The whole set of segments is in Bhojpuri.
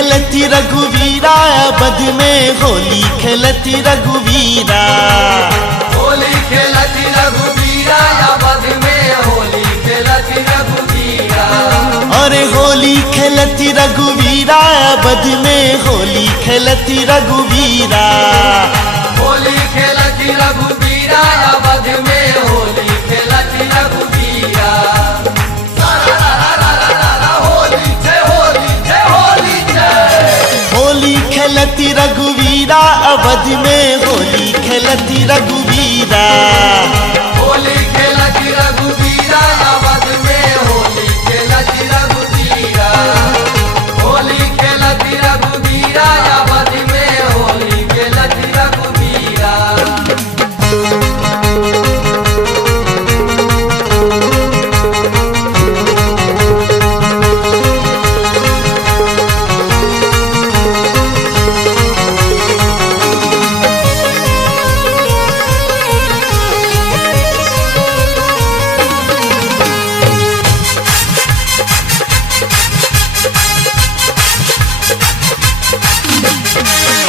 खेलती रघुवीरा बद में होली खेलती रघुवीरा। होली खेलती रघुवीरा बद में होली खेलती रघुवीरा। अरे होली खेलती रघुवीरा बद में होली खेलती रघुवीरा। होली खेलती रघुवीरा बद में होली खेलती रघुवीरा। होली जय होली जय होली जय। होली खेलती रघुवीरा अवध में होली खेलती रघुवीरा। होली खेलती रघुवीरा अवध में होली खेलती रघुवीरा। होली खेलती रघुवीरा अवध में होली खेलती रघुवीरा।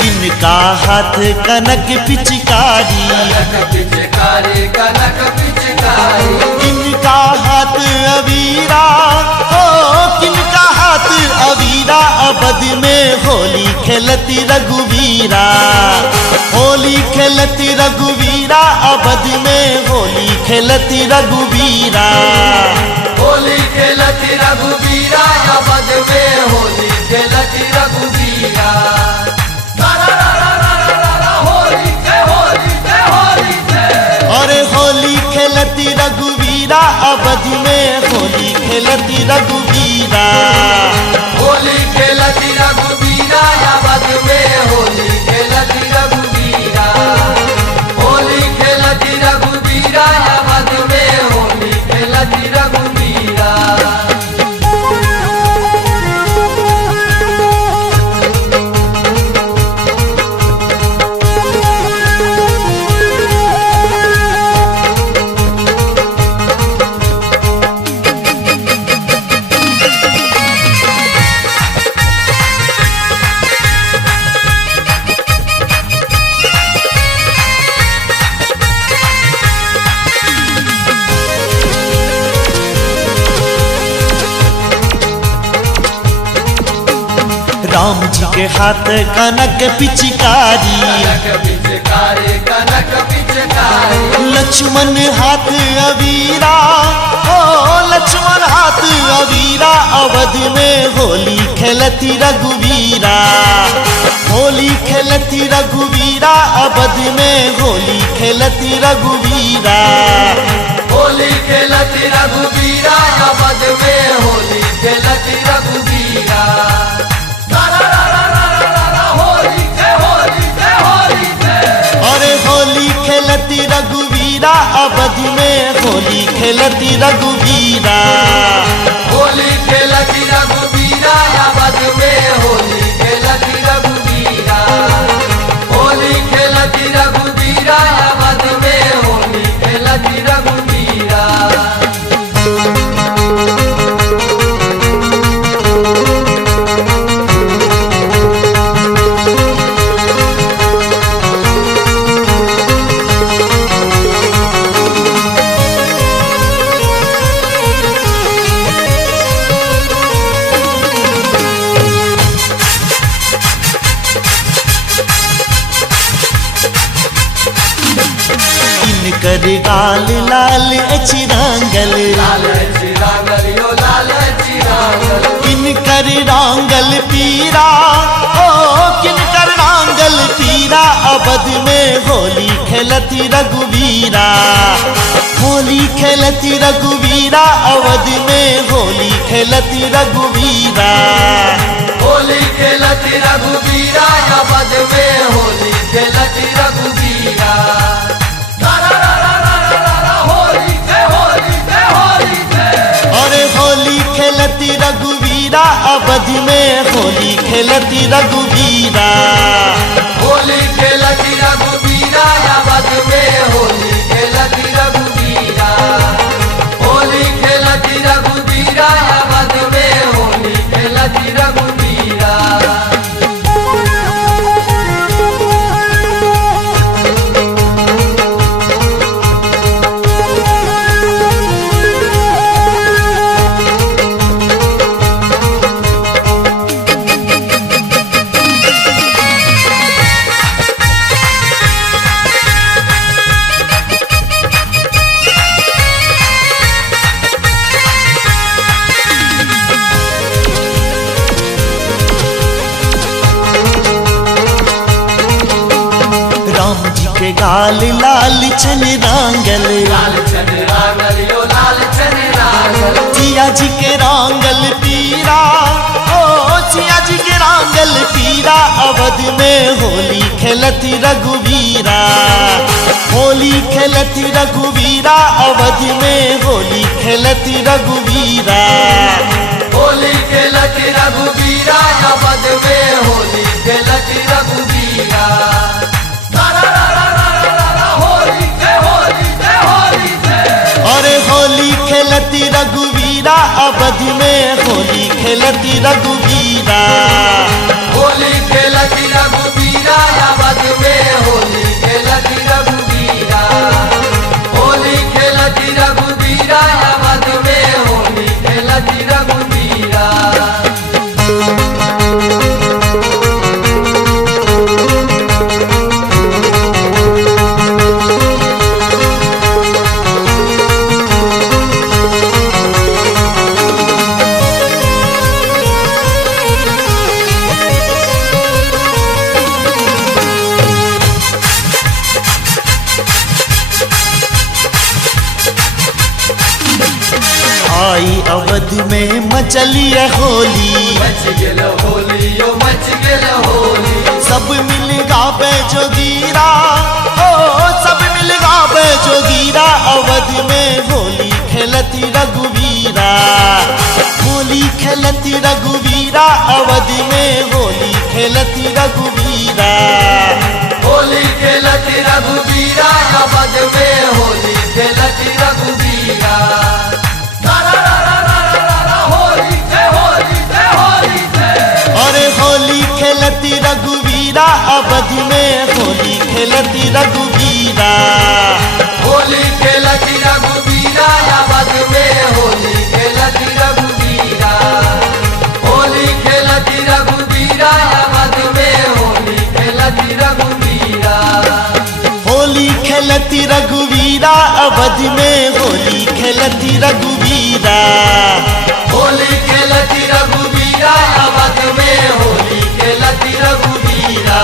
इनका हाथ कनक पिचकारी। कनक पिचकारी कनक पिचकारी। इनका हाथ अवीरा हो किनका हाथ अवीरा अवध में होली खेलती रघुवीरा। होली खेलती रघुवीरा अवध में होली खेलती रघुवीरा। होली खेलती रघुवीरा अवध में होली खेलती रघुवीरा। होली जय होली जय होली जय। अरे होली खेलती रघुवीरा अवध में होली खेलती रघुवीरा। होली खेलती रघुवीरा अवध में होली खेलती रघुवीरा। होली खेलती रघुवीरा अवध में होली खेलती रघुवीरा। राम जी के हाथ कनक पिचकारी। कनक पिचकारी कनक पिचकारी। लक्ष्मण हाथ अवीरा हो लक्ष्मण हाथ अवीरा अवध में होली खेलती रघुवीरा। होली खेलती रघुवीरा अवध में होली खेलती रघुवीरा। होली खेलती रघुवीरा अवध में होली खेलती रघुवीरा। होली जय होली जय होली जय। अरे होली खेलती रघुवीरा अवध में होली खेलती रघुवीरा। होली खेलती रघुवीरा अवध में होली खेलती रघुवीरा। होली खेलती रघुवीरा अवध में होली खेलती रघुवीरा। इनकर गाल लाल चिरांगल। लाल चिरांगल यो लाल चिरांगल। किनकर रांगल पीरा ओ किनकर रांगल पीरा अवध में होली खेलती रघुवीरा। होली खेलती रघुवीरा अवध में होली खेलती रघुवीरा। होली खेलती रघुवीरा अवध में होली खेलती रघुवीरा। होली जय होली जय होली जय। अरे होली खेलती रघुवीरा अवध में होली खेलती रघुवीरा। होली खेलती रघुवीरा अवध में होली खेलती रघुवीरा। होली खेलती रघुवीरा अवध में होली खेलती रघुवीरा। के गाल लाल छन रांगल, लाल चन रांगल यो लाल चन रांगल। सिया जी के रांगल पीरा, ओ सिया जी के रांगल पीरा। अवध में होली खेलती रघुवीरा, होली खेलती रघुवीरा। अवध में होली खेलती रघुवीरा, होली खेलती रघुवीरा। अवध में होली खेलती रघुवीरा। होली जय होली जय होली जय। अरे होली खेलती रघुवीरा। अवध में होली खेलती रघुवीरा, होली खेलती रघुवीरा। अवध में होली खेलती रघुवीरा, होली खेलती रघुवीरा। अवध में होली खेलती रघुवीरा। आई अवध में मचली है होली, मच गेल होली यो मच गेल होली। सब मिल गावे जोगीरा, ओ सब मिल गावे जोगीरा। अवध में होली खेलती रघुवीरा, होली खेलती रघुवीरा। अवध में होली खेलती रघुवीरा, होली खेलती रघुवीरा। अवध में होली खेलती रघुवीरा। होली जय होली जय होली जय। अरे होली खेलती रघुवीरा। अवध में होली खेलती रघुवीरा, होली खेलती रघुवीरा। अवध में होली खेलती रघुवीरा, होली खेलती रघुवीरा। अवध में होली खेलती रघुवीरा, होली खेलती रघुवीरा। अवध में होली खेलती रघुवीरा, होली खेलती रघुवीरा। अवध में होली खेलती रघुवीरा।